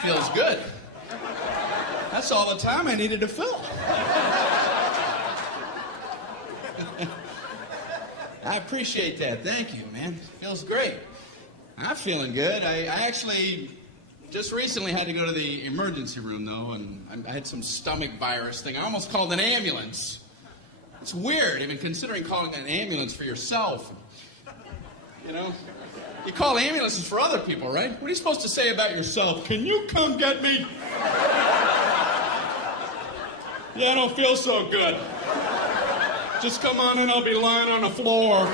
Feels good. That's all the time I needed to fill. I appreciate that. Thank you, man. Feels great. I'm feeling good. I actually just recently had to go to the emergency room, though, and I had some stomach virus thing. I almost called an ambulance. It's weird, even considering calling an ambulance for yourself. You know? You call ambulances for other people, right? What are you supposed to say about yourself? Can you come get me? Yeah, I don't feel so good. Just come on in, I'll be lying on the floor.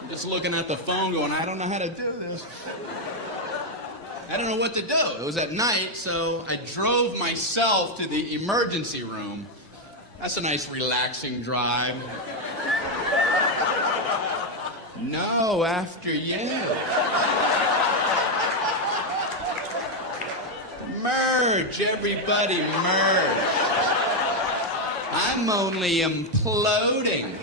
I'm just looking at the phone going, I don't know how to do this. I don't know what to do. It was at night, so I drove myself to the emergency room. That's a nice, relaxing drive. No, after you. Merge, everybody merge. I'm only imploding.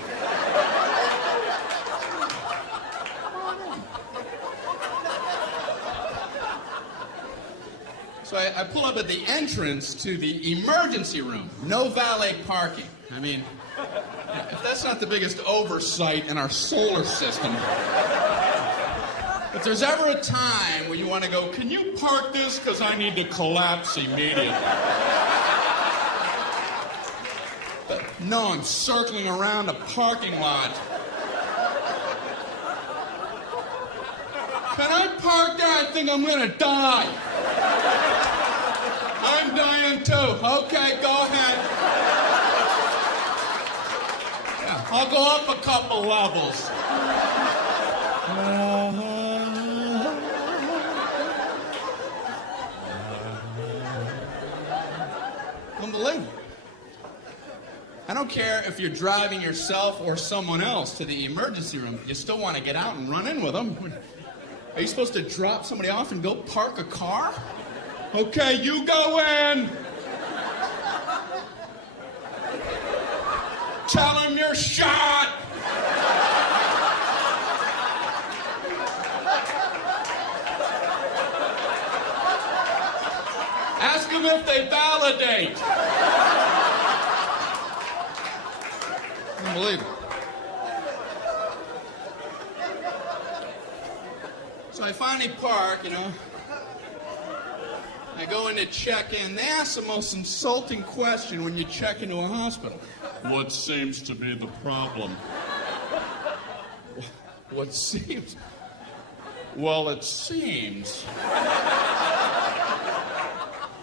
So I pull up at the entrance to the emergency room. No valet parking. I mean, if that's not the biggest oversight in our solar system. If there's ever a time where you want to go, can you park this? Because I need to collapse immediately. But no, I'm circling around a parking lot. Can I park there? I think I'm going to die. I'm dying too. Okay, go ahead. Yeah, I'll go up a couple levels. Unbelievable. I don't care if you're driving yourself or someone else to the emergency room. You still want to get out and run in with them. Are you supposed to drop somebody off and go park a car? Okay, you go in. Tell him you're shot. Ask them if they validate. Unbelievable. So I finally park, you know. I go in to check in. They ask the most insulting question when you check into a hospital. What seems to be the problem? What seems? Well, it seems.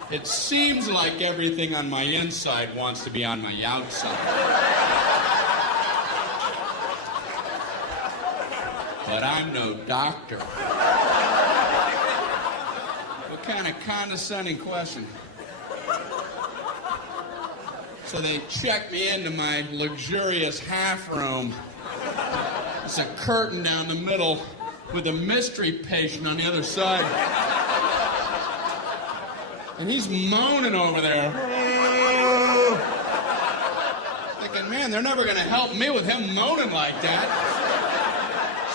It seems like everything on my inside wants to be on my outside. But I'm no doctor. What kind of condescending question? So they check me into my luxurious half room. There's a curtain down the middle with a mystery patient on the other side. And he's moaning over there. Thinking, man, they're never going to help me with him moaning like that.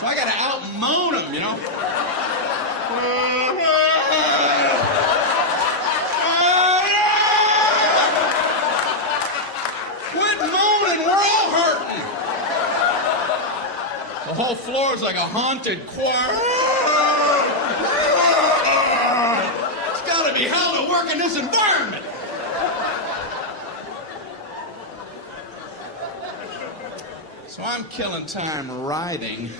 So I got to out-moan him, you know. Quit moaning, we're all hurting. The whole floor is like a haunted choir. It's got to be hell to work in this environment. So I'm killing time riding.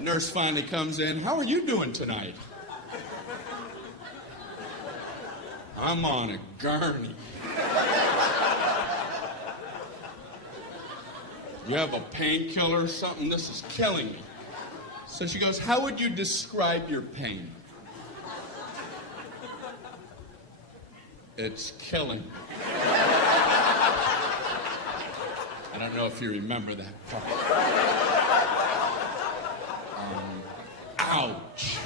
Nurse finally comes in. How are you doing tonight? I'm on a gurney. You have a painkiller or something? This is killing me. So she goes, how would you describe your pain? It's killing me. I don't know if you remember that part. Ouch.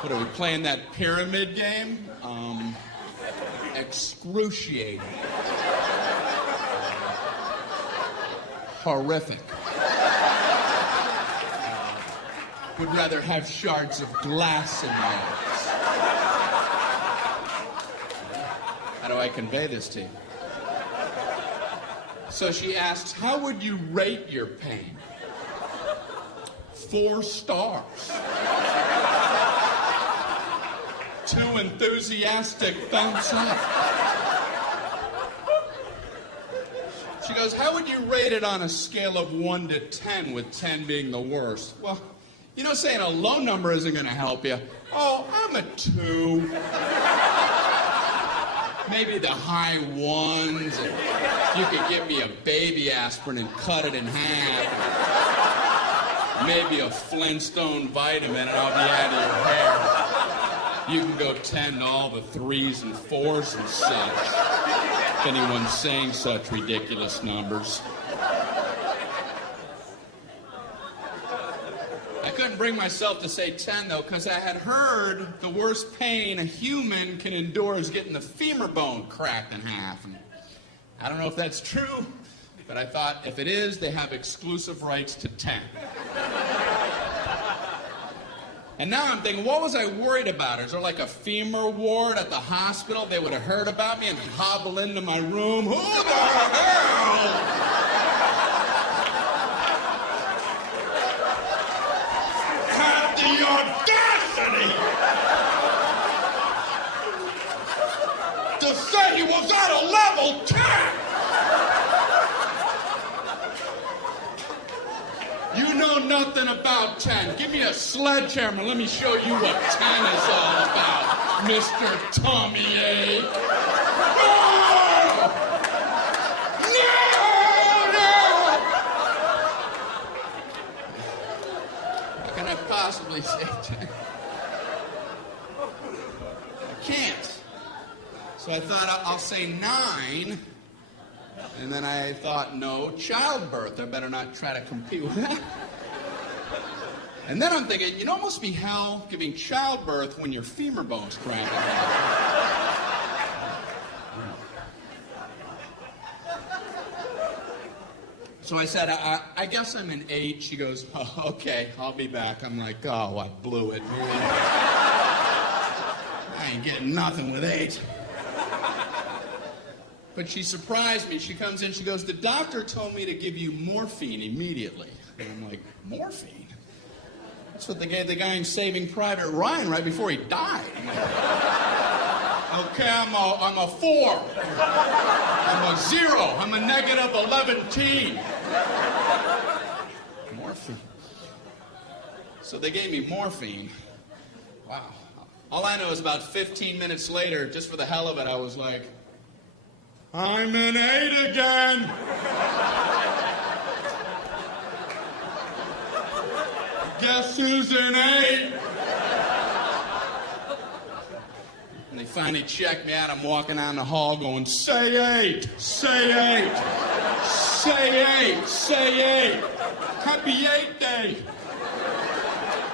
What are we playing, that pyramid game? Excruciating. horrific. Would rather have shards of glass in my eyes. How do I convey this to you? So she asks, how would you rate your pain? 4 stars. 2 enthusiastic thumbs up. She goes, how would you rate it on a scale of 1 to 10, with 10 being the worst? Well, you know, saying a low number isn't going to help you. Oh, I'm a 2. Maybe the high 1s. And you could give me a baby aspirin and cut it in half. Maybe a Flintstone vitamin and I'll be out of your hair. You can go 10 to all the 3s and 4s and such. If anyone's saying such ridiculous numbers. I couldn't bring myself to say 10, though, because I had heard the worst pain a human can endure is getting the femur bone cracked in half. And I don't know if that's true, but I thought if it is, they have exclusive rights to 10. And now I'm thinking, what was I worried about? Is there like a femur ward at the hospital? They would have heard about me and hobble into my room. Who the hell had the audacity to say he was at a level 10? You know nothing about 10. Give me a sledgehammer. Let me show you what 10 is all about, Mr. Tommy A. No! No! No! How can I possibly say 10? I can't. So I thought I'll say 9. And then I thought, no, childbirth. I better not try to compete with that. And then I'm thinking, you know, it must be hell giving childbirth when your femur bone's cracked. So I said, I guess I'm an 8. She goes, oh, okay, I'll be back. I'm like, oh, I blew it. I ain't getting nothing with 8. But she surprised me. She comes in, she goes, the doctor told me to give you morphine immediately. And I'm like, morphine? That's what they gave the guy in Saving Private Ryan right before he died. I'm like, okay, I'm a 4. I'm a 0. I'm a negative 11-teen. Morphine. So they gave me morphine. Wow. All I know is about 15 minutes later, just for the hell of it, I was like, I'm an 8 again. Guess who's an 8? And they finally checked me out. I'm walking down the hall going, say 8, say 8, say 8, say 8. Happy 8 Day.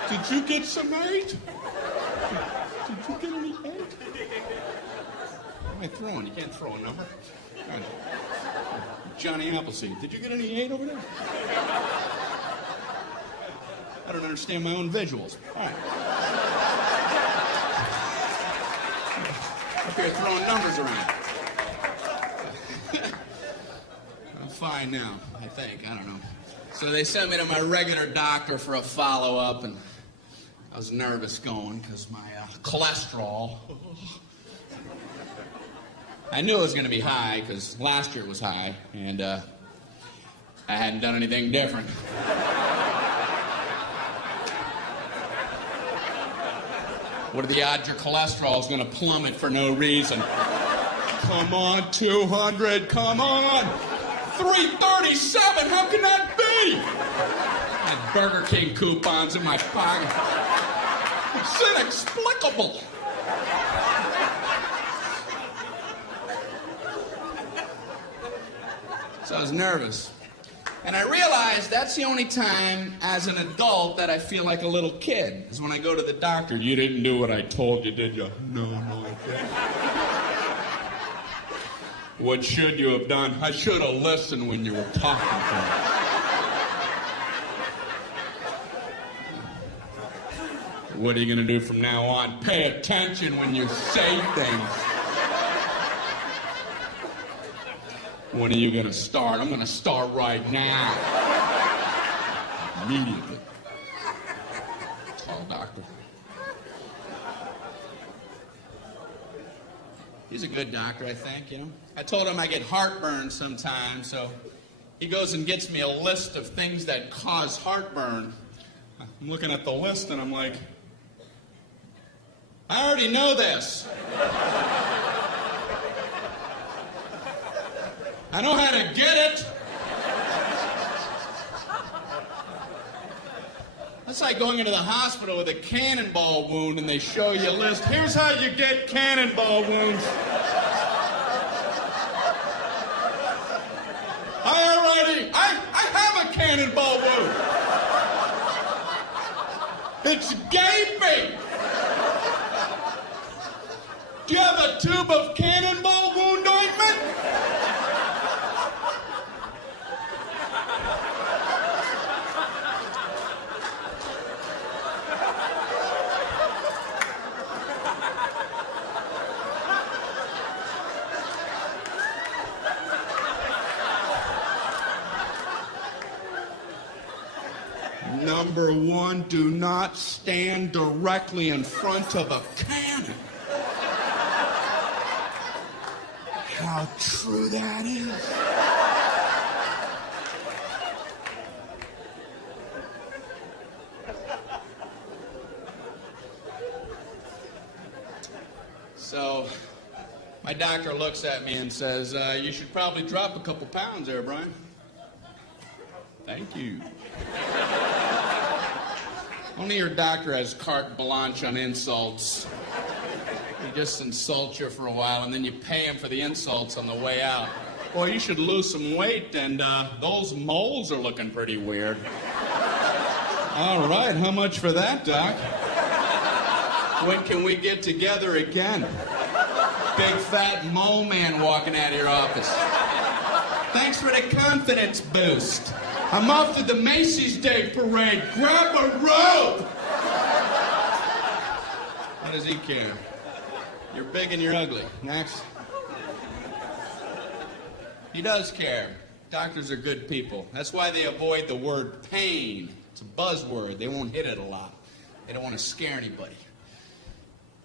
Did you get some 8? Did you get any 8? What am I throwing? You can't throw a number. Johnny Appleseed. Did you get any 8 over there? I don't understand my own visuals. All right. Up here throwing numbers around. I'm fine now, I think. I don't know. So they sent me to my regular doctor for a follow-up, and I was nervous going because my cholesterol... I knew it was going to be high because last year it was high, and I hadn't done anything different. What are the odds your cholesterol is going to plummet for no reason? Come on, 200, come on! 337, how can that be? I had Burger King coupons in my pocket. It's inexplicable. So I was nervous. And I realized that's the only time as an adult that I feel like a little kid, is when I go to the doctor. You didn't do what I told you, did you? No, I didn't. What should you have done? I should have listened when you were talking to me. What are you going to do from now on? Pay attention when you say things. When are you going to start? I'm going to start right now. Immediately. Tall doctor. He's a good doctor, I think, you know. I told him I get heartburn sometimes, so he goes and gets me a list of things that cause heartburn. I'm looking at the list and I'm like, I already know this. I know how to get it. That's like going into the hospital with a cannonball wound and they show you a list. Here's how you get cannonball wounds. I have a cannonball wound. It's gaping. Do you have a tube of cannonball wound ointment? Number one, do not stand directly in front of a cannon. How true that is. So, my doctor looks at me and says, you should probably drop a couple pounds there, Brian. Thank you. Only your doctor has carte blanche on insults. He just insults you for a while, and then you pay him for the insults on the way out. Boy, you should lose some weight, and those moles are looking pretty weird. All right, how much for that, Doc? When can we get together again? Big fat mole man walking out of your office. Thanks for the confidence boost. I'm off to the Macy's Day Parade. Grab a rope! What does he care? You're big and you're ugly. Next. He does care. Doctors are good people. That's why they avoid the word pain. It's a buzzword. They won't hit it a lot. They don't want to scare anybody.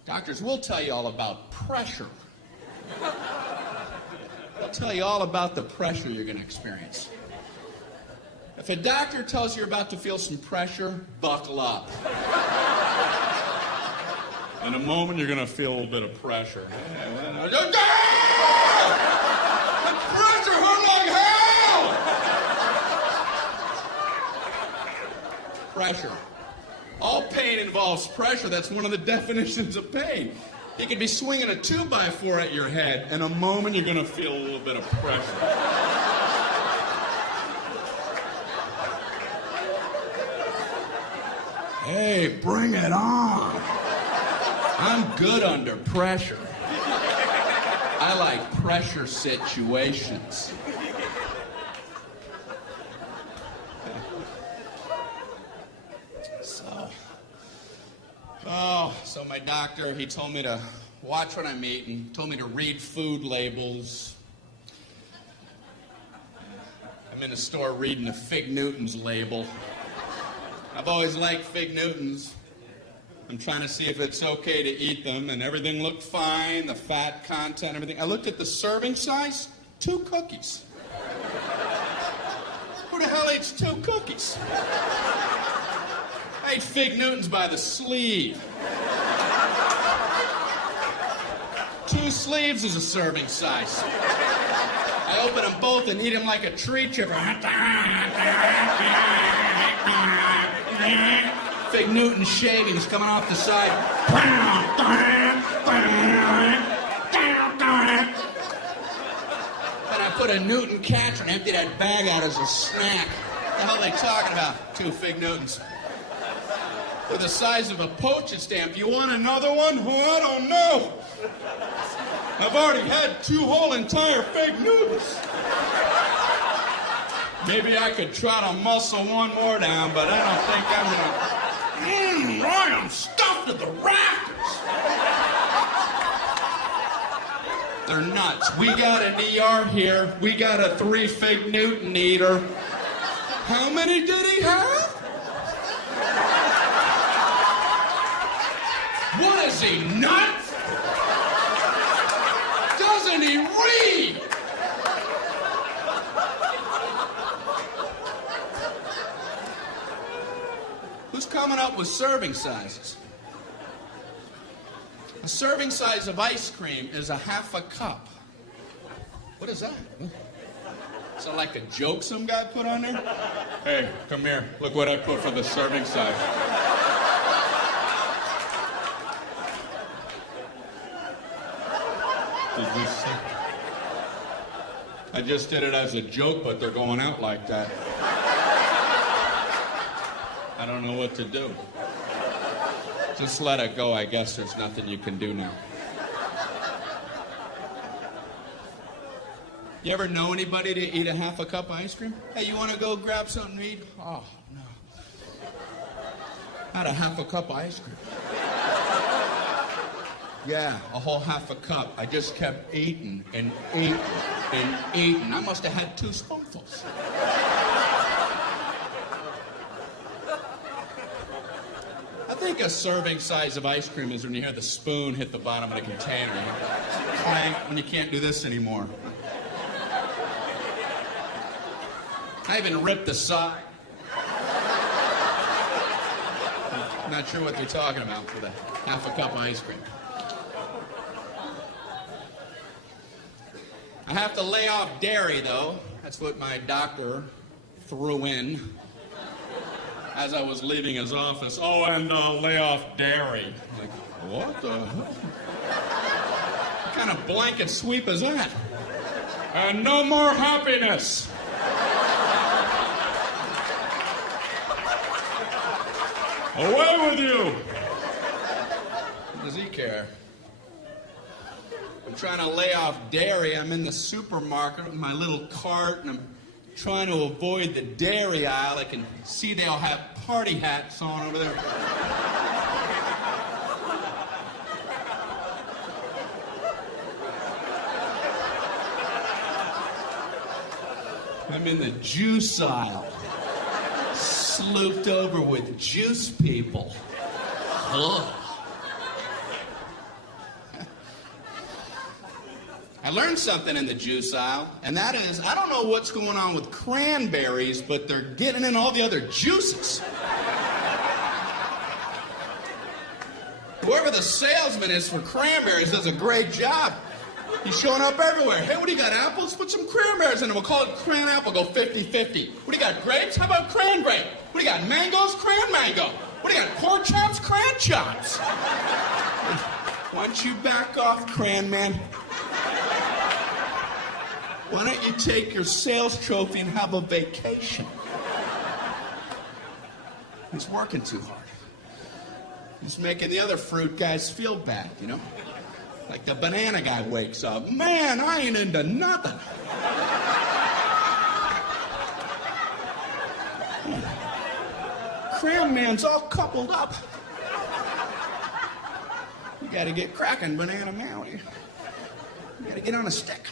Doctors will tell you all about pressure. They'll tell you all about the pressure you're going to experience. If a doctor tells you you're about to feel some pressure, buckle up. In a moment, you're going to feel a little bit of pressure. The pressure hurt like hell! Pressure. All pain involves pressure. That's one of the definitions of pain. You could be swinging a 2x4 at your head. In a moment, you're going to feel a little bit of pressure. Hey, bring it on. I'm good under pressure. I like pressure situations. So my doctor, he told me to watch what I'm eating, told me to read food labels. I'm in the store reading the Fig Newtons label. I've always liked Fig Newtons. I'm trying to see if it's okay to eat them, and everything looked fine, the fat content, everything. I looked at the serving size, 2 cookies. Who the hell eats 2 cookies? I ate Fig Newtons by the sleeve. 2 sleeves is a serving size. I open them both and eat them like a tree chipper. Fig Newton shavings coming off the side. And I put a Newton catcher and empty that bag out as a snack. What the hell are they talking about? 2 Fig Newtons. They're the size of a postage stamp. You want another one? Well, I don't know. I've already had 2 whole entire Fig Newtons. Maybe I could try to muscle one more down, but I don't think I'm gonna. Right, I'm stuck. to the rafters. They're nuts. We got an ER here. We got a 3 Newton eater. How many did he have? What is he, nuts? Doesn't he read? Who's coming up with serving sizes? A serving size of ice cream is a half a cup. What is that? Is that like a joke some guy put on there? Hey, come here. Look what I put for the serving size. I just did it as a joke, but they're going out like that. I don't know what to do. Just let it go. I guess there's nothing you can do now. You ever know anybody to eat a half a cup of ice cream? Hey, you want to go grab something to eat? Oh, no. I had a half a cup of ice cream. Yeah, a whole half a cup. I just kept eating and eating and eating. I must have had 2 spoonfuls. I think a serving size of ice cream is when you hear the spoon hit the bottom of the container. Clank, when you can't do this anymore. I even ripped the side. I'm not sure what they're talking about for the half a cup of ice cream. I have to lay off dairy, though. That's what my doctor threw in as I was leaving his office. Oh, and lay off dairy. I'm like, what the hell? What kind of blanket sweep is that? And no more happiness. Away with you! What does he care? I'm trying to lay off dairy. I'm in the supermarket with my little cart, and I'm trying to avoid the dairy aisle. I can see they all have party hats on over there. I'm in the juice aisle. Slooped over with juice people. Ugh. I learned something in the juice aisle, and that is, I don't know what's going on with cranberries, but they're getting in all the other juices. Whoever the salesman is for cranberries does a great job. He's showing up everywhere. Hey, what do you got, apples? Put some cranberries in them. We'll call it cran apple. Go 50-50. What do you got, grapes? How about cran grape? What do you got, mangoes? Cran mango. What do you got, pork chops? Cran chops. Why don't you back off, cran man? Why don't you take your sales trophy and have a vacation? He's working too hard. He's making the other fruit guys feel bad, you know? Like the banana guy wakes up. Man, I ain't into nothing. Cram man's all coupled up. You gotta get cracking, banana man. You gotta get on a stick.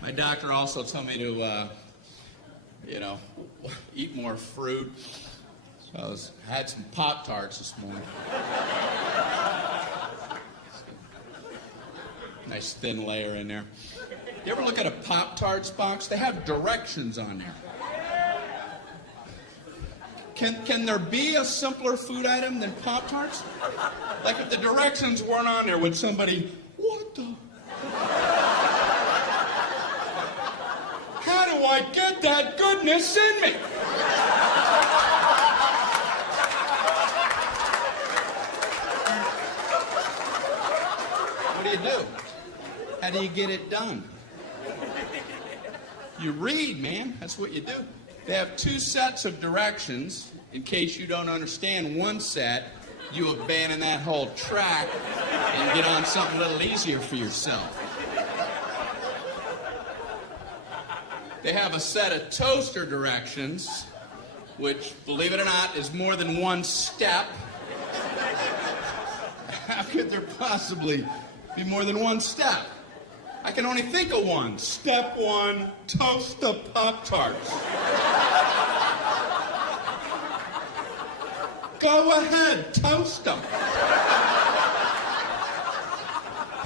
My doctor also told me to, eat more fruit. So I had some Pop-Tarts this morning. Nice thin layer in there. You ever look at a Pop-Tarts box? They have directions on there. Can there be a simpler food item than Pop-Tarts? Like if the directions weren't on there, would somebody, what the? How do I get that goodness in me? What do you do? How do you get it done? You read, man. That's what you do. They have 2 sets of directions. In case you don't understand one set, you abandon that whole track and get on something a little easier for yourself. They have a set of toaster directions. which, believe it or not, is more than one step. How could there possibly be more than one step? I can only think of one. Step one, toast the Pop-Tarts. Go ahead, toast them.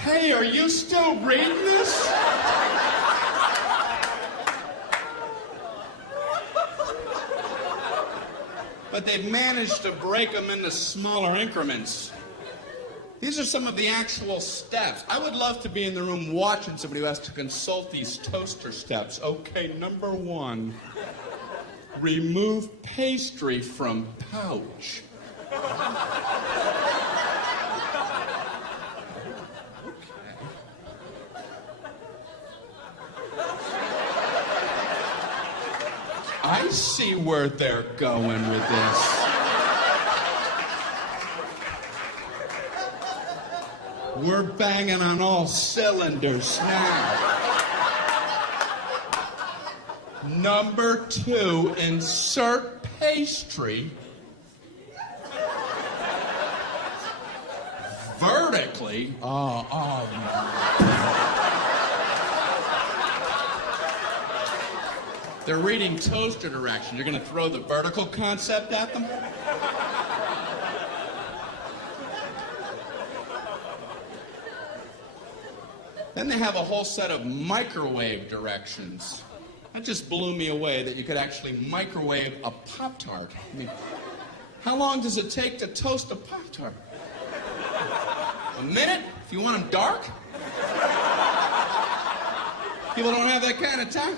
Hey, are you still reading this? But they've managed to break them into smaller increments. These are some of the actual steps. I would love to be in the room watching somebody who has to consult these toaster steps. Okay, number one, remove pastry from pouch. I see where they're going with this. We're banging on all cylinders now. Number two, insert pastry vertically. They're reading toaster directions. You're going to throw the vertical concept at them? Then they have a whole set of microwave directions. That just blew me away that you could actually microwave a Pop-Tart. I mean, how long does it take to toast a Pop-Tart? A minute? If you want them dark? People don't have that kind of time.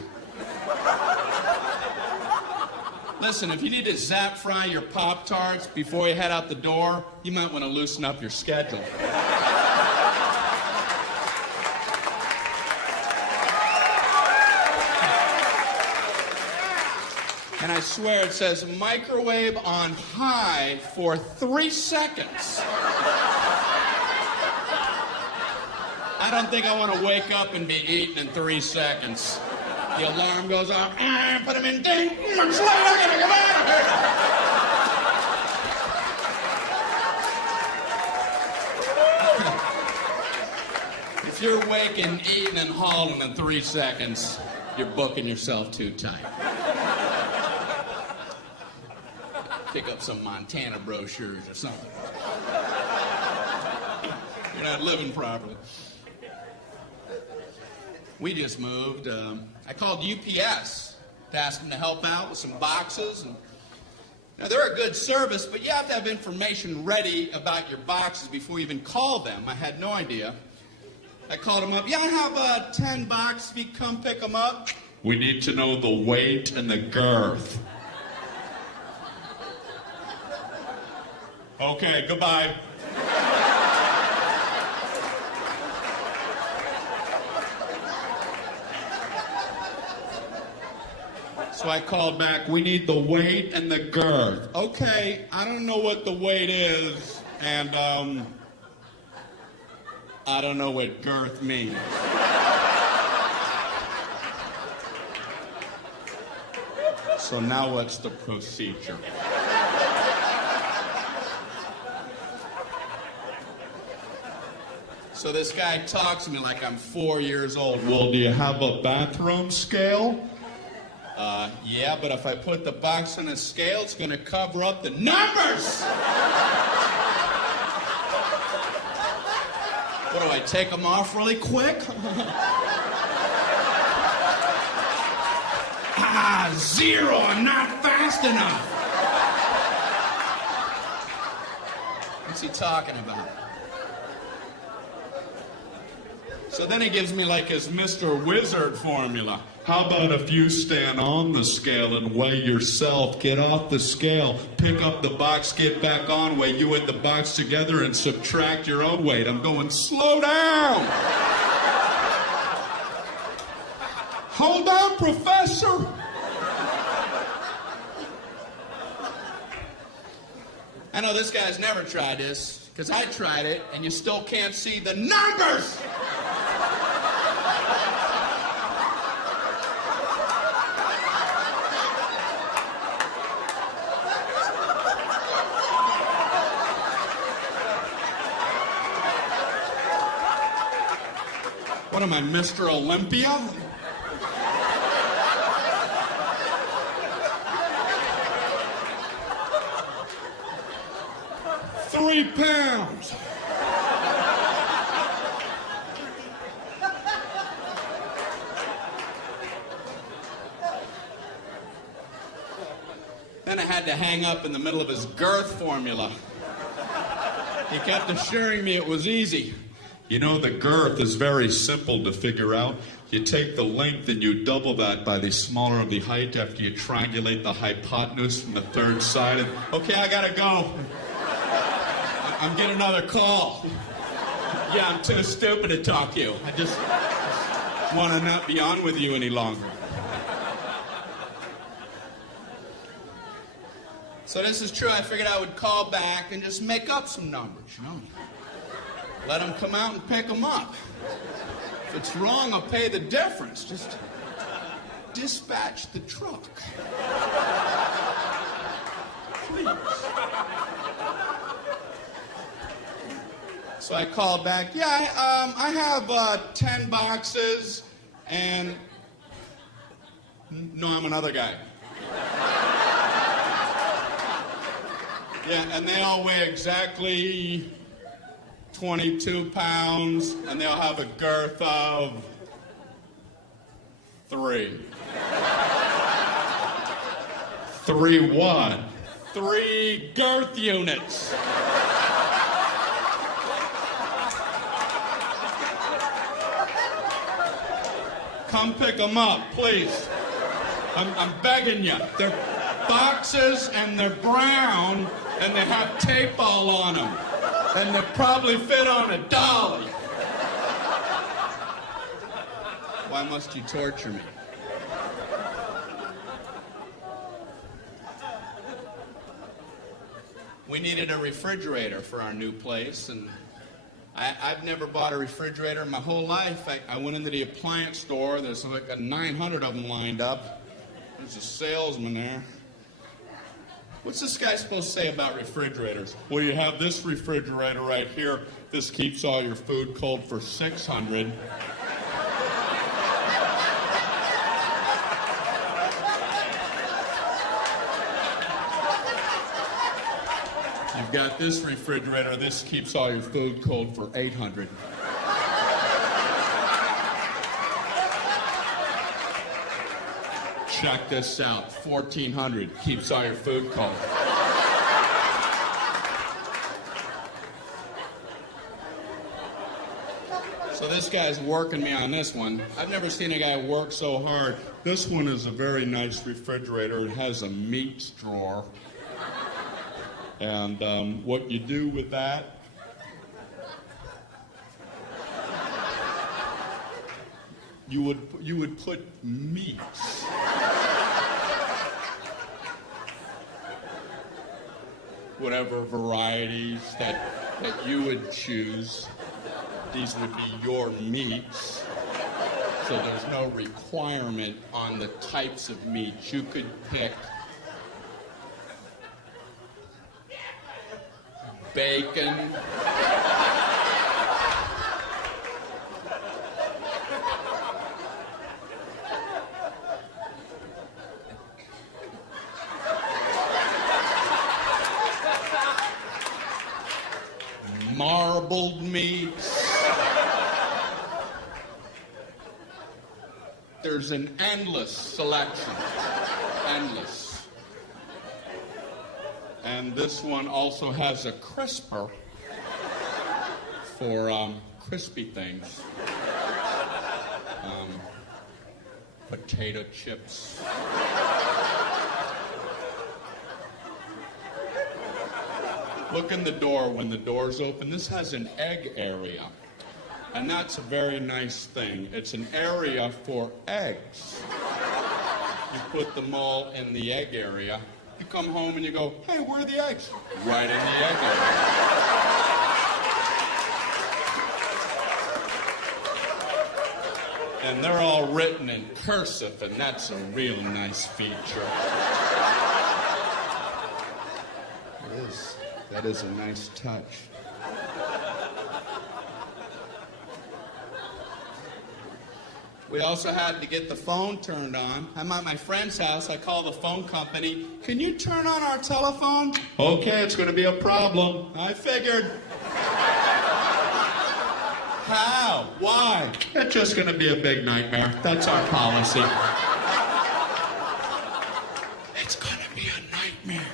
Listen, if you need to zap fry your Pop-Tarts before you head out the door, you might want to loosen up your schedule. And I swear it says microwave on high for 3 seconds. I don't think I want to wake up and be eaten in 3 seconds. The alarm goes off. Put him in. Ding. I'm late. I gotta come out of here. If you're waking, eating, and hauling in 3 seconds, you're booking yourself too tight. Pick up some Montana brochures or something. You're not living properly. We just moved. I called UPS to ask them to help out with some boxes. And, now, they're a good service, but you have to have information ready about your boxes before you even call them. I had no idea. I called them up. Yeah, I have 10 boxes. If you come pick them up. We need to know the weight and the girth. Okay, goodbye. So I called back, we need the weight and the girth. Okay, I don't know what the weight is, and I don't know what girth means. So now what's the procedure? So this guy talks to me like I'm 4 years old. Well, do you have a bathroom scale? Yeah, but if I put the box on a scale, it's going to cover up the numbers! What do I take them off really quick? 0, I'm not fast enough. What's he talking about? So then he gives me like his Mr. Wizard formula. How about if you stand on the scale and weigh yourself, get off the scale, pick up the box, get back on, weigh you and the box together and subtract your own weight. I'm going, slow down. Hold on, Professor. I know this guy's never tried this, because I tried it, and you still can't see the numbers. am I, Mr. Olympia? 3 pounds. Then I had to hang up in the middle of his girth formula. He kept assuring me it was easy. You know, the girth is very simple to figure out. You take the length and you double that by the smaller of the height after you triangulate the hypotenuse from the third side. And, okay, I gotta go. I'm getting another call. Yeah, I'm too stupid to talk to you. I just want to not be on with you any longer. So this is true. I figured I would call back and just make up some numbers, you know. Let them come out and pick them up. If it's wrong, I'll pay the difference. Just dispatch the truck. Please. So I called back. Yeah, I have 10 boxes, and no, I'm another guy. Yeah, and they all weigh exactly 22 pounds, and they'll have a girth of 3. 3 what? 3 girth units. Come pick them up, please. I'm begging you. They're boxes, and they're brown, and they have tape all on them. And they probably fit on a dolly. Why must you torture me? We needed a refrigerator for our new place, and I've never bought a refrigerator in my whole life. I went into the appliance store. There's like 900 of them lined up. There's a salesman there. What's this guy supposed to say about refrigerators? Well, you have this refrigerator right here. This keeps all your food cold for 600. You've got this refrigerator. This keeps all your food cold for 800. Check this out. 1,400 keeps all your food cold. So this guy's working me on this one. I've never seen a guy work so hard. This one is a very nice refrigerator. It has a meats drawer. And what you do with that, you would put meats. Whatever varieties that you would choose, these would be your meats. So there's no requirement on the types of meats. You could pick bacon, marbled meats. There's an endless selection. Endless. And this one also has a crisper for crispy things. Potato chips. Look in the door when the door's open. This has an egg area. And that's a very nice thing. It's an area for eggs. You put them all in the egg area. You come home and you go, hey, where are the eggs? Right in the egg area. And they're all written in cursive, and that's a real nice feature. It is. That is a nice touch. We also had to get the phone turned on. I'm at my friend's house. I call the phone company. Can you turn on our telephone? Okay, it's going to be a problem. I figured. How? Why? It's just going to be a big nightmare. That's our policy. It's going to be a nightmare.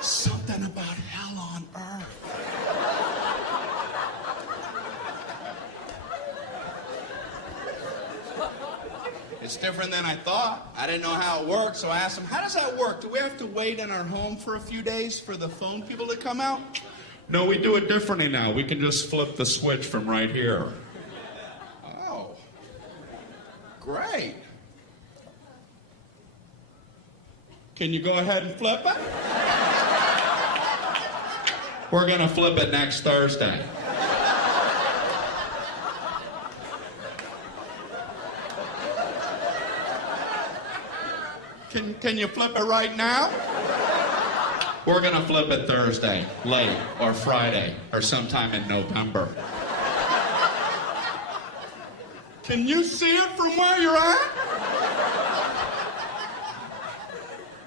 Something about hell on earth. It's different than I thought. I didn't know how it worked, so I asked him, how does that work? Do we have to wait in our home for a few days for the phone people to come out? No, we do it differently now. We can just flip the switch from right here. Oh, great. Can you go ahead and flip it? We're going to flip it next Thursday. Can you flip it right now? We're going to flip it Thursday, late, or Friday, or sometime in November. Can you see it from where you're at?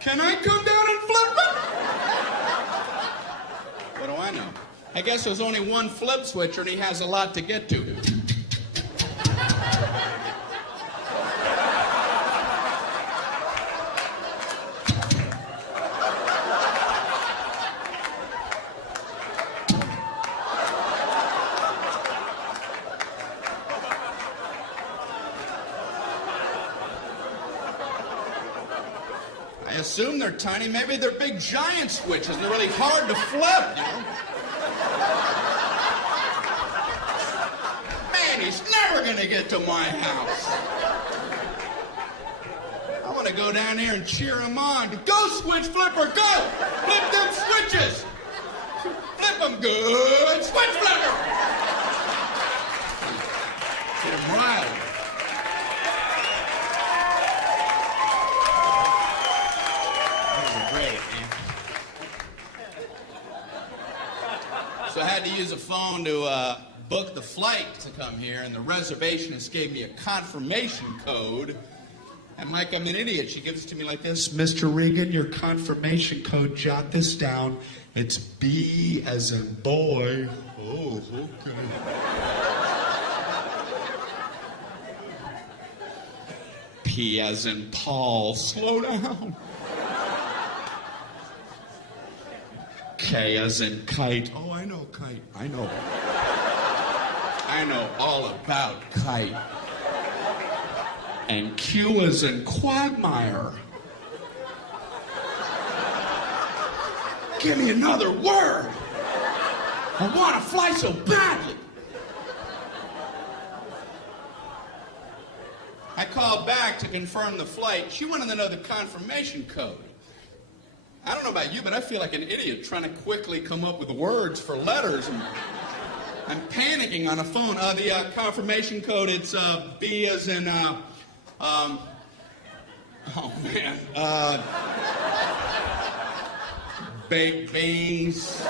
Can I come down and flip it? What do I know? I guess there's only one flip switcher and he has a lot to get to. I assume they're tiny. Maybe they're big giant switches and they're really hard to flip, you know? Man, he's never gonna get to my house. I want to go down there and cheer him on. Go, switch flipper, go! Flip them switches! Flip them good! Switch flipper! Get him riled. So I had to use a phone to book the flight to come here, and the reservationist gave me a confirmation code. And Mike, I'm an idiot. She gives it to me like this. Mr. Regan, your confirmation code, jot this down. It's B as in boy. Oh, okay. P as in Paul. Slow down. K as in kite. Oh, I know kite. I know. I know all about kite. And Q as in quagmire. Give me another word. I want to fly so badly. I called back to confirm the flight. She wanted to know the confirmation code. I don't know about you, but I feel like an idiot trying to quickly come up with words for letters. I'm panicking on a phone. The confirmation code, it's B as in, oh man, baked beans.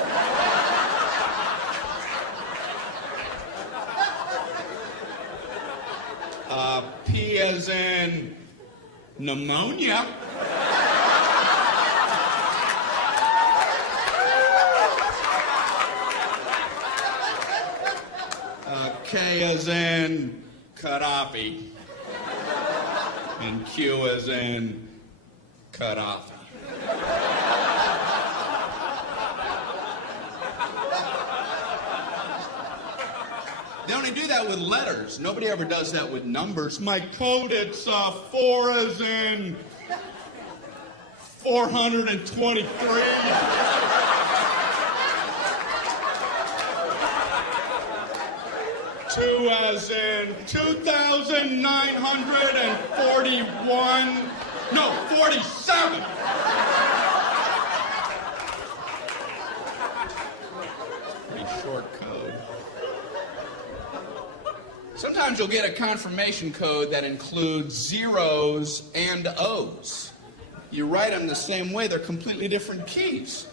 P as in pneumonia. K as in Gaddafi. And Q as in Gaddafi. They only do that with letters. Nobody ever does that with numbers. My code, it's 4 as in 423. 2 as in 2,941. No, 47. Pretty short code. Sometimes you'll get a confirmation code that includes zeros and O's. You write them the same way, they're completely different keys.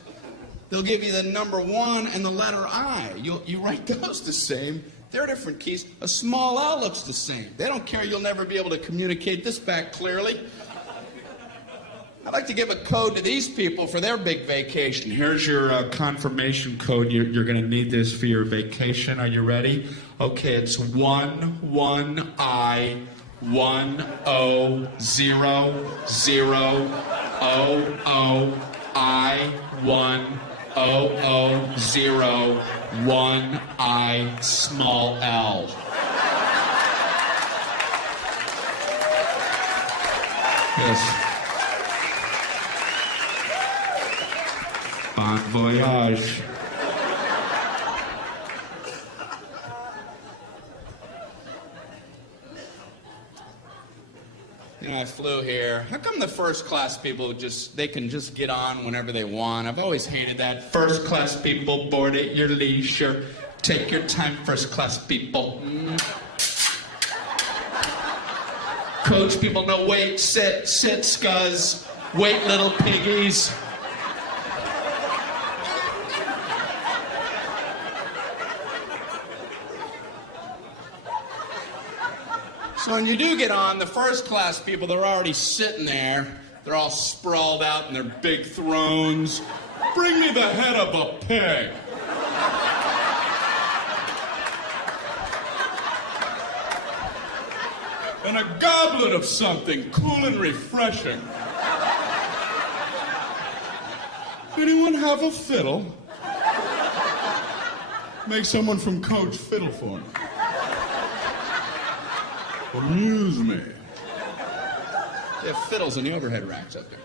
They'll give you the number 1 and the letter I. You write those the same. There are different keys. A small L looks the same. They don't care you'll never be able to communicate this back clearly. I'd like to give a code to these people for their big vacation. Here's your confirmation code. You're going to need this for your vacation. Are you ready? Okay, it's 111000I100001I small L. Yes. Bon voyage. You know, I flew here. How come the first class people they can just get on whenever they want? I've always hated that. First class people, board at your leisure. Take your time, first class people. Coach people, no, wait, sit, scuzz. Wait, little piggies. So when you do get on, the first class people, they're already sitting there. They're all sprawled out in their big thrones. Bring me the head of a pig. And a goblet of something cool and refreshing. Anyone have a fiddle? Make someone from Coach fiddle for me. Amuse me. They have fiddles in the overhead racks up there.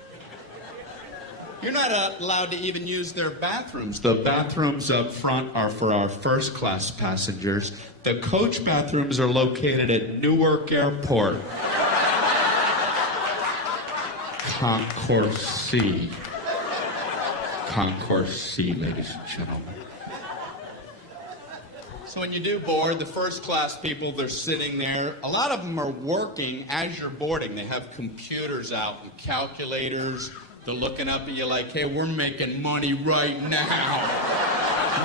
You're not allowed to even use their bathrooms. The bathrooms up front are for our first class passengers. The coach bathrooms are located at Newark Airport. Concourse C. Concourse C, ladies and gentlemen. So when you do board, the first class people, they're sitting there. A lot of them are working as you're boarding. They have computers out and calculators. They're looking up at you like, hey, we're making money right now.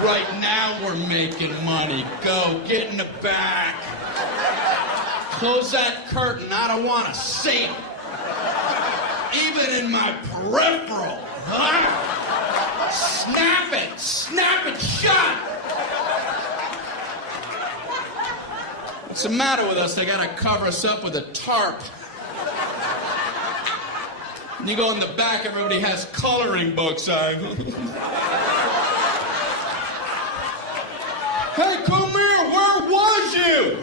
Right now we're making money. Go, get in the back. Close that curtain. I don't want to see it. Even in my peripheral. Huh? Snap it shut. What's the matter with us? They gotta cover us up with a tarp. And you go in the back, everybody has coloring books. Hey, come here, where was you?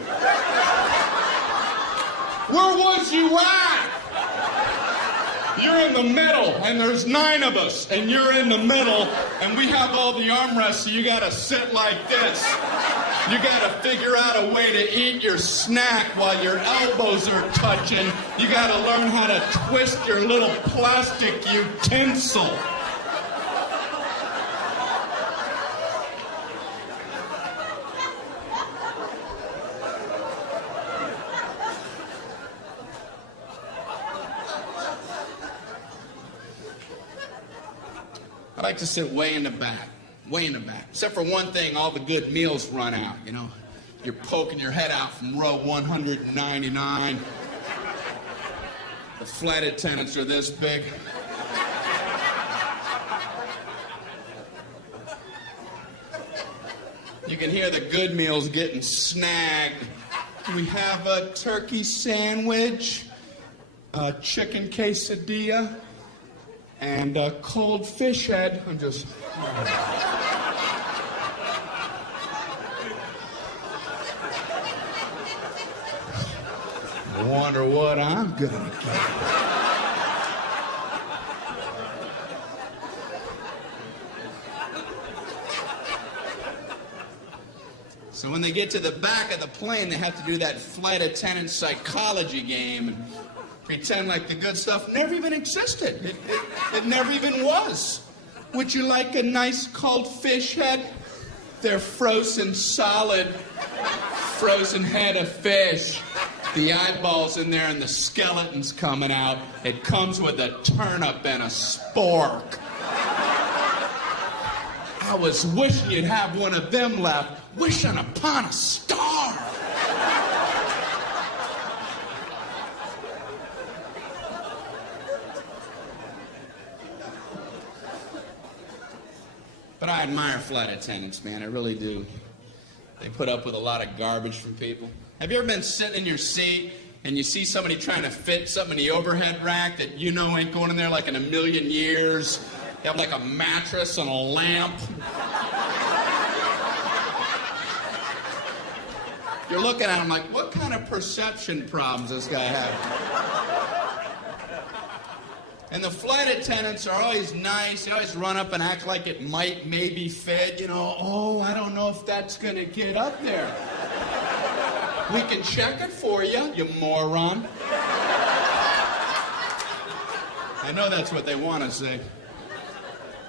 Where was you at? You're in the middle, and there's 9 of us, and you're in the middle, and we have all the armrests, so you gotta sit like this. You gotta figure out a way to eat your snack while your elbows are touching. You gotta learn how to twist your little plastic utensil. I like to sit way in the back. Way in the back. Except for one thing, all the good meals run out, you know. You're poking your head out from row 199. The flight attendants are this big. You can hear the good meals getting snagged. We have a turkey sandwich, a chicken quesadilla, and a cold fish head. I'm just... I wonder what I'm gonna get. So when they get to the back of the plane, they have to do that flight attendant psychology game and pretend like the good stuff never even existed. It never even was. Would you like a nice cold fish head? They're frozen solid, frozen head of fish. The eyeballs in there and the skeleton's coming out. It comes with a turnip and a spork. I was wishing you'd have one of them left, wishing upon a star. But I admire flight attendants, man, I really do. They put up with a lot of garbage from people. Have you ever been sitting in your seat and you see somebody trying to fit something in the overhead rack that you know ain't going in there like in a million years? They have like a mattress and a lamp. You're looking at them like, what kind of perception problems does this guy have? And the flight attendants are always nice. They always run up and act like it might maybe fit. You know, oh, I don't know if that's going to get up there. We can check it for you, you moron. I know that's what they want to say.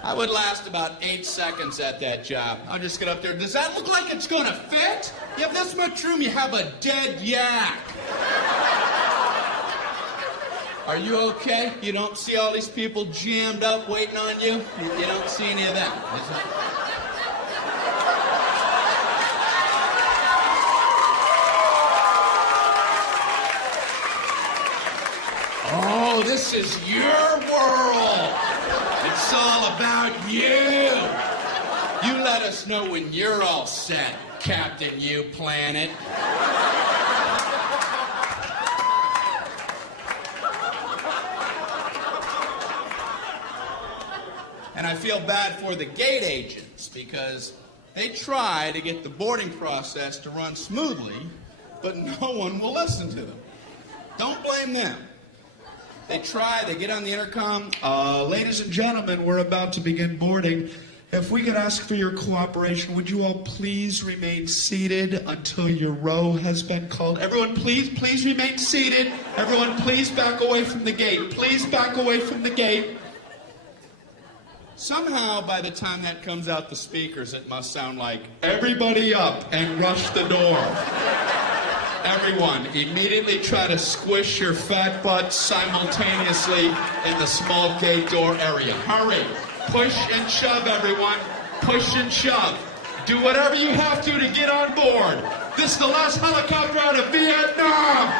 I would last about 8 seconds at that job. I'll just get up there. Does that look like it's going to fit? You have this much room, you have a dead yak. Are you okay? You don't see all these people jammed up waiting on you? You don't see any of that, is it? Oh, this is your world. It's all about you. You let us know when you're all set, Captain You Planet. And I feel bad for the gate agents because they try to get the boarding process to run smoothly, but no one will listen to them. Don't blame them. They try, they get on the intercom. Ladies and gentlemen, we're about to begin boarding. If we could ask for your cooperation, would you all please remain seated until your row has been called? Everyone, please remain seated. Everyone, please back away from the gate. Please back away from the gate. Somehow, by the time that comes out the speakers, it must sound like, everybody up and rush the door. Everyone, immediately try to squish your fat butt simultaneously in the small gate door area. Hurry. Push and shove, everyone. Push and shove. Do whatever you have to get on board. This is the last helicopter out of Vietnam.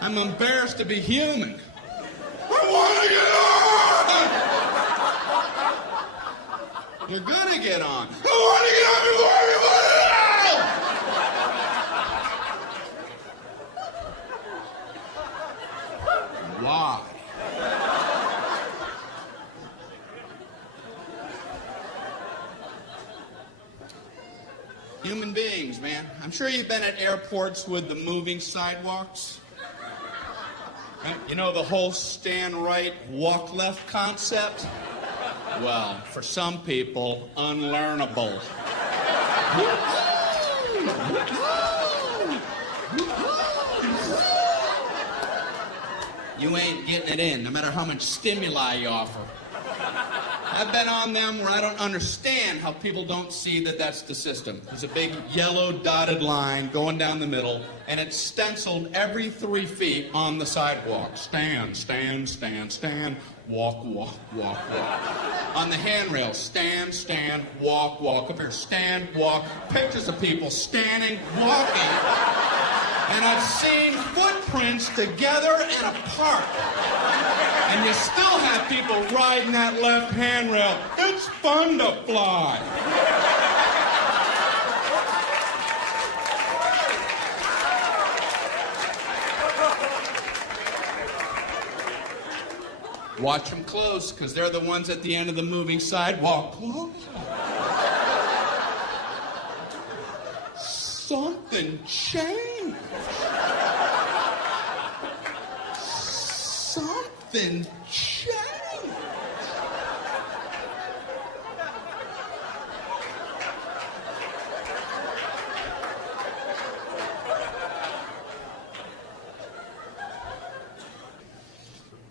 I'm embarrassed to be human. I want to get on! You're gonna get on. I want to get on before everybody else! Why? Human beings, man. I'm sure you've been at airports with the moving sidewalks. You know the whole stand right, walk left concept? Well, for some people, unlearnable. You ain't getting it in, no matter how much stimuli you offer. I've been on them where I don't understand how people don't see that that's the system. There's a big yellow dotted line going down the middle, and it's stenciled every 3 feet on the sidewalk. Stand, stand, stand, stand, walk, walk, walk, walk. On the handrail, stand, stand, walk, walk. Up here, stand, walk. Pictures of people standing, walking. And I've seen footprints together and apart. And you still have people riding that left handrail. It's fun to fly. Watch them close, because they're the ones at the end of the moving sidewalk. Something changed. Something changed.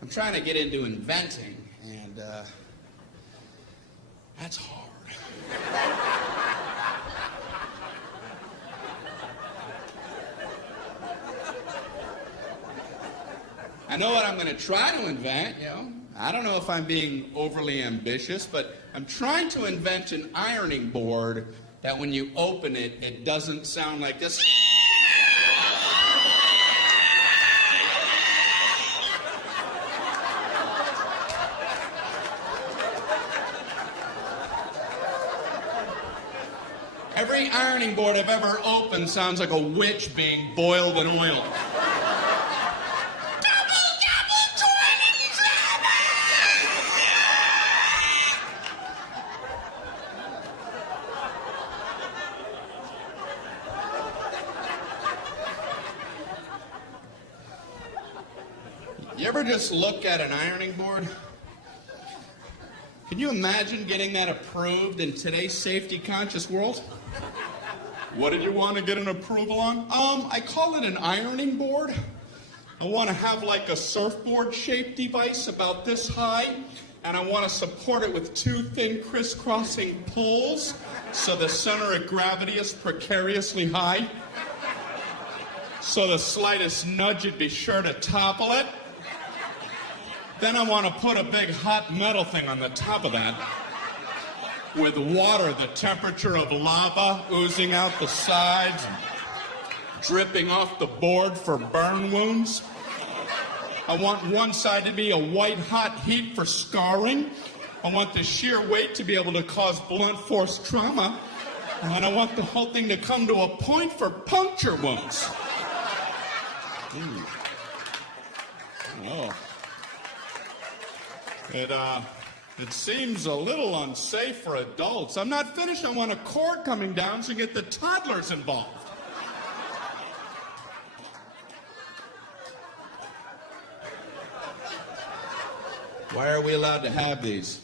I'm trying to get into inventing, and that's hard. I know what I'm going to try to invent, you know. I don't know if I'm being overly ambitious, but I'm trying to invent an ironing board that when you open it, it doesn't sound like this. Every ironing board I've ever opened sounds like a witch being boiled in oil. You ever just look at an ironing board? Can you imagine getting that approved in today's safety-conscious world? What did you want to get an approval on? I call it an ironing board. I want to have like a surfboard-shaped device about this high, and I want to support it with two thin crisscrossing poles so the center of gravity is precariously high. So the slightest nudge would be sure to topple it. Then I want to put a big hot metal thing on the top of that with water, the temperature of lava oozing out the sides and dripping off the board for burn wounds. I want one side to be a white hot heat for scarring. I want the sheer weight to be able to cause blunt force trauma. And I want the whole thing to come to a point for puncture wounds. Oh. It seems a little unsafe for adults. I'm not finished. I want a cord coming down so get the toddlers involved. Why are we allowed to have these?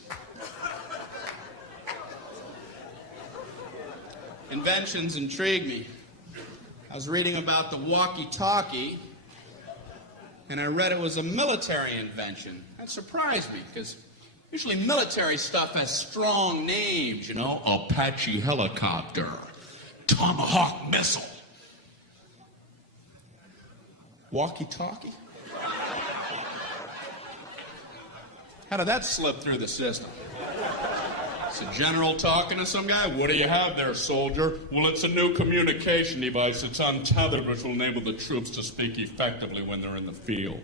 Inventions intrigue me. I was reading about the walkie-talkie, and I read it was a military invention. That surprised me, because usually military stuff has strong names, you know. Apache helicopter, Tomahawk missile. Walkie-talkie? How did that slip through the system? It's a general talking to some guy. What do you have there, soldier? Well, it's a new communication device. It's untethered, which will enable the troops to speak effectively when they're in the field.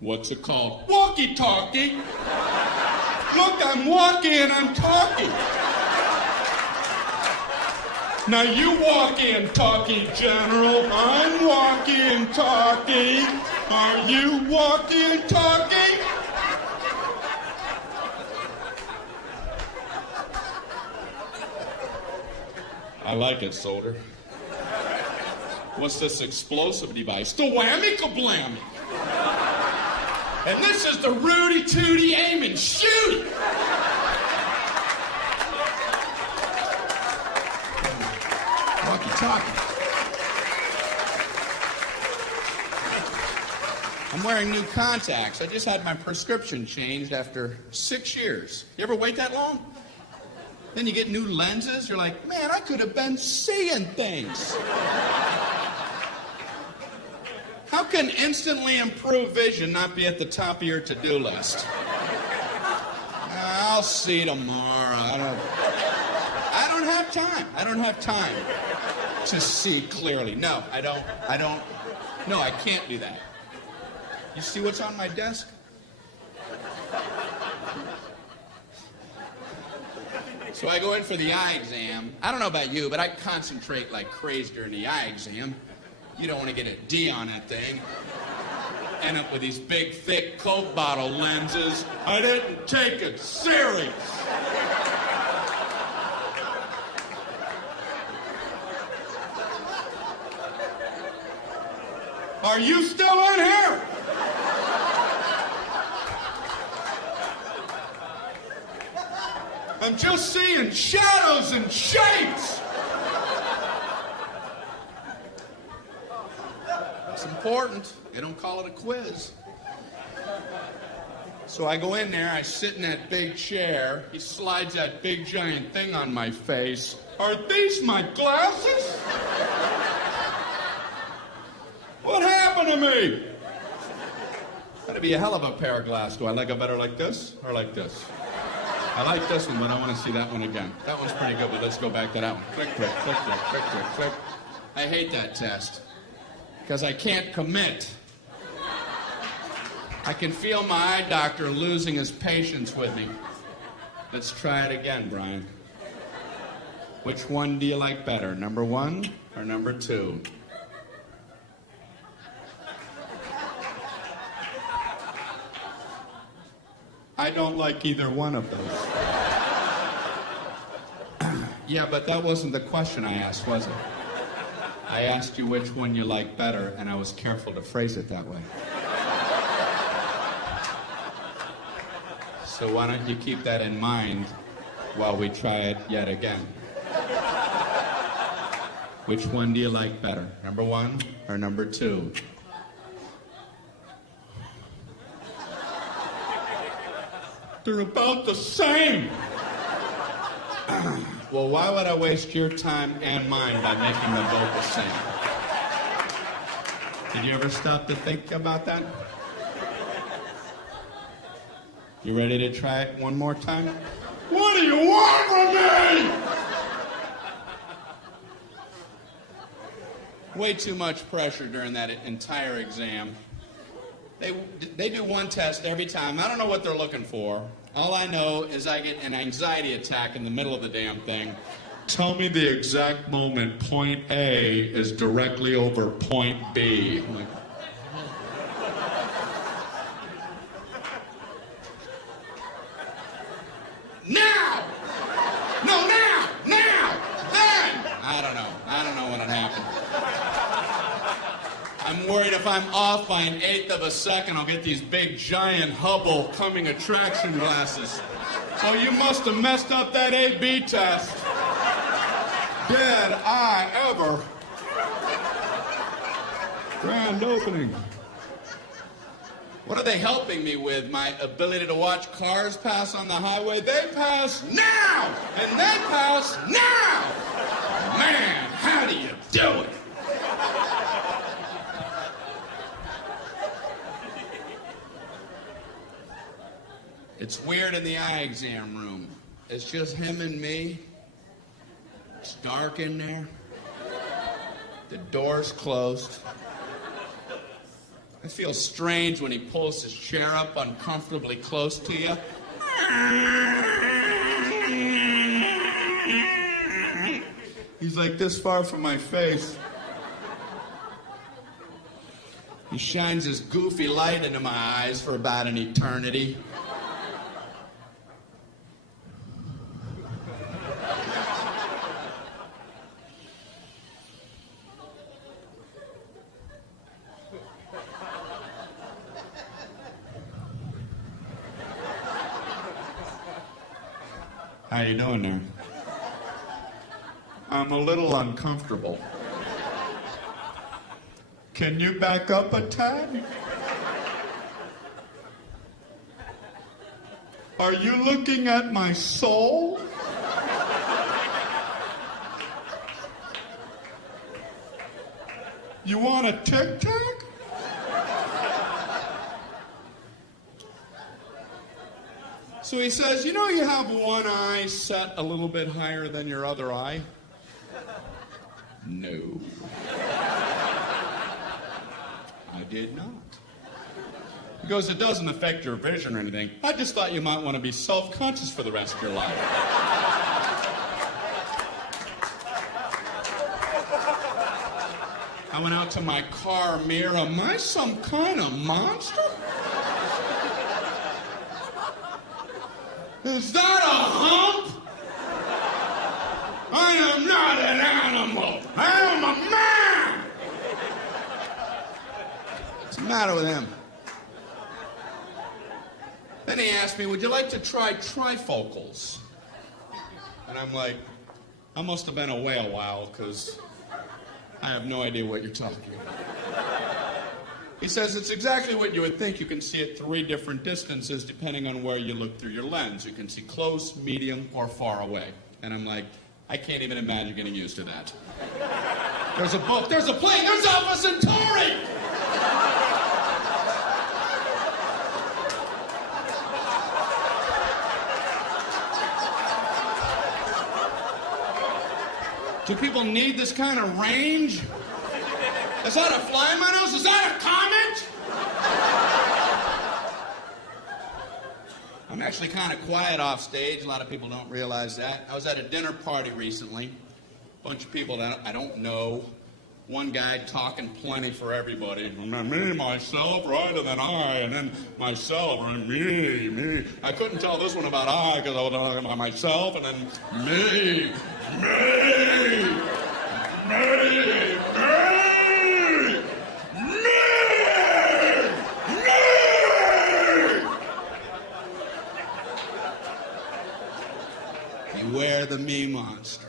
What's it called? Walkie-talkie. Look, I'm walking and I'm talking. Now you walkie-talkie, General. I'm walkie-talkie. Are you walkie-talkie? I like it, soldier. What's this explosive device? The whammy-kablammy. And this is the Rudy Tooty aim and shoot. Walkie-talkie. I'm wearing new contacts. I just had my prescription changed after 6 years. You ever wait that long? Then you get new lenses. You're like, man, I could have been seeing things. How can instantly improved vision not be at the top of your to-do list? I'll see tomorrow. I don't have time. I don't have time to see clearly. No, I don't. No, I can't do that. You see what's on my desk? So I go in for the eye exam. I don't know about you, but I concentrate like crazy during the eye exam. You don't want to get a D on that thing. End up with these big, thick Coke bottle lenses. I didn't take it serious. Are you still in here? I'm just seeing shadows and shapes. It's important. They don't call it a quiz. So I go in there, I sit in that big chair. He slides that big giant thing on my face. Are these my glasses? What happened? happened to me? That'd be a hell of a pair of glasses. Do I like it better like this or like this? I like this one, but I want to see that one again. That one's pretty good, but let's go back to that one. Click, click, click, click, click, click, click. I hate that test because I can't commit. I can feel my eye doctor losing his patience with me. Let's try it again, Brian. Which one do you like better, number 1 or number 2? I don't like either one of those. Yeah, but that wasn't the question I asked, was it? I asked you which one you like better, and I was careful to phrase it that way. So why don't you keep that in mind while we try it yet again? Which one do you like better, number 1 or number 2? They're about the same. Well, why would I waste your time and mine by making them both the same? Did you ever stop to think about that? You ready to try it one more time? What do you want from me? Way too much pressure during that entire exam. They do one test every time. I don't know what they're looking for. All I know is I get an anxiety attack in the middle of the damn thing. Tell me the exact moment point A is directly over point B. I'm like, now! No, now! Now! Then! I don't know when it happened. I'm worried if I'm off by an 1/8 of a second, I'll get these big, giant Hubble coming attraction glasses. Oh, you must have messed up that A-B test. Did I ever? Grand opening. What are they helping me with? My ability to watch cars pass on the highway? They pass now! And they pass now! Man, how do you do it? It's weird in the eye exam room. It's just him and me. It's dark in there. The door's closed. It feels strange when he pulls his chair up uncomfortably close to you. He's like this far from my face. He shines his goofy light into my eyes for about an eternity. How you doing there? I'm a little uncomfortable. Can you back up a tad? Are you looking at my soul? You want a Tic Tac? So he says, you know you have one eye set a little bit higher than your other eye? No. I did not. He goes, it doesn't affect your vision or anything. I just thought you might want to be self-conscious for the rest of your life. I went out to my car mirror. Am I some kind of monster? Is that a hump? I am not an animal. I am a man. What's the matter with him? Then he asked me, would you like to try trifocals? And I'm like, I must have been away a while because I have no idea what you're talking about. He says it's exactly what you would think. You can see at 3 different distances depending on where you look through your lens. You can see close, medium, or far away. And I'm like, I can't even imagine getting used to that. There's a boat, there's a plane, there's Alpha Centauri! Do people need this kind of range? Is that a fly in my nose? Is that a comment? I'm actually kind of quiet off stage. A lot of people don't realize that. I was at a dinner party recently. A bunch of people that I don't know. One guy talking plenty for everybody. And then me, myself, right, and then I, and then myself, and me. I couldn't tell this one about I because I was talking about myself, and then me. Beware the me monster.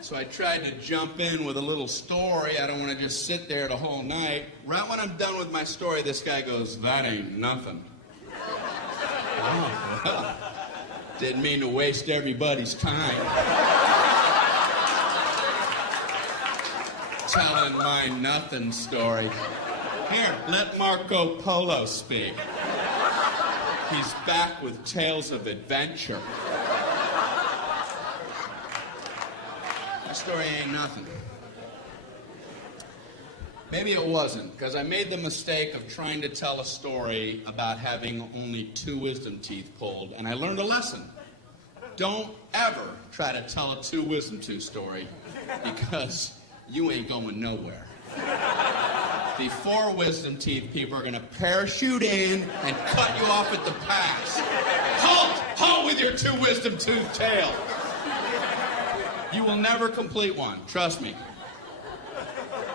So I tried to jump in with a little story. I don't want to just sit there the whole night. Right when I'm done with my story, this guy goes, "That ain't nothing." Oh, well, didn't mean to waste everybody's time. Telling my nothing story. Here, let Marco Polo speak. He's back with tales of adventure. My story ain't nothing. Maybe it wasn't, because I made the mistake of trying to tell a story about having only 2 wisdom teeth pulled, and I learned a lesson. Don't ever try to tell a 2 wisdom tooth story, because you ain't going nowhere. The 4 wisdom teeth people are going to parachute in and cut you off at the pass. Halt! Halt with your 2 wisdom tooth tail. You will never complete one. Trust me.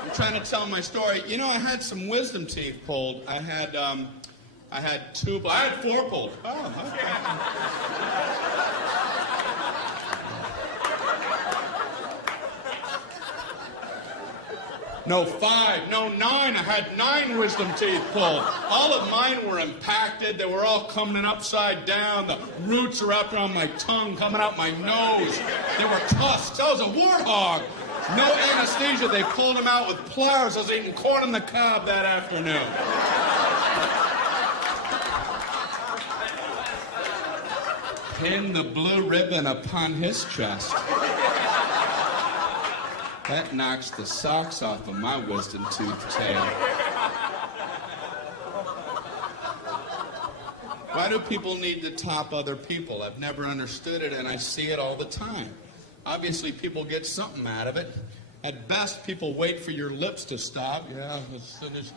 I'm trying to tell my story. You know, I had some wisdom teeth pulled. I had 4 pulled. Oh, okay. No 5, no 9. I had 9 wisdom teeth pulled. All of mine were impacted. They were all coming upside down. The roots are wrapped around my tongue, coming out my nose. They were tusks. I was a warthog. No anesthesia. They pulled them out with pliers. I was eating corn on the cob that afternoon. Pin the blue ribbon upon his chest. That knocks the socks off of my wisdom tooth tail. Why do people need to top other people? I've never understood it, and I see it all the time. Obviously, people get something out of it. At best, people wait for your lips to stop. Yeah, as soon as...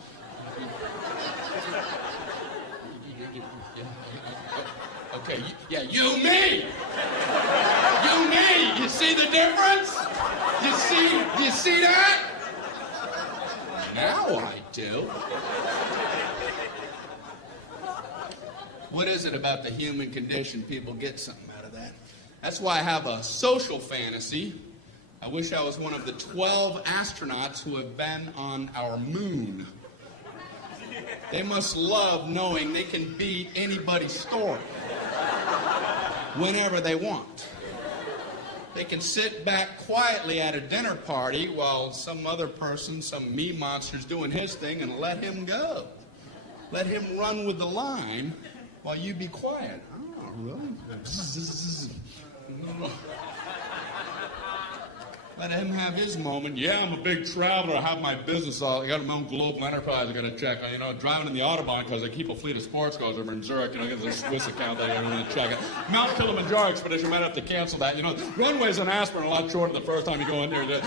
Okay, yeah, you, me! You, me! You see the difference? You see that? Now I do. What is it about the human condition? People get something out of that. That's why I have a social fantasy. I wish I was one of the 12 astronauts who have been on our moon. They must love knowing they can beat anybody's story whenever they want. They can sit back quietly at a dinner party while some other person, some me monster's doing his thing, and let him go. Let him run with the line while you be quiet. Oh, really? Let him have his moment. Yeah, I'm a big traveler. I have my business. I got my own global enterprise I got to check. You know, driving in the Autobahn because I keep a fleet of sports cars over in Zurich. You know, get this Swiss account that I got to check it. Mount Kilimanjaro expedition might have to cancel that. You know, runways in Aspen are a lot shorter the first time you go in there. The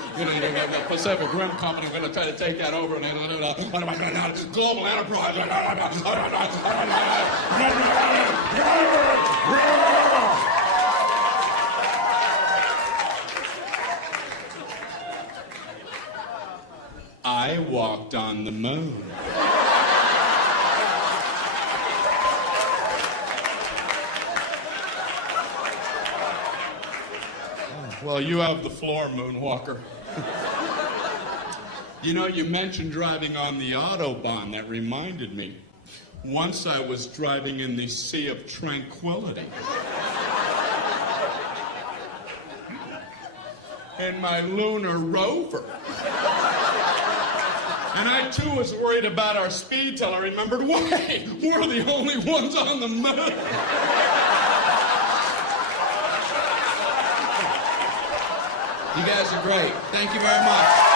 Pacific Rim Company are going to try to take that over. And global enterprise. I walked on the moon. Well, you have the floor, Moonwalker. You know, you mentioned driving on the Autobahn. That reminded me. Once I was driving in the Sea of Tranquility. In my lunar rover. And I, too, was worried about our speed till I remembered, wait, we're the only ones on the moon. You guys are great. Thank you very much.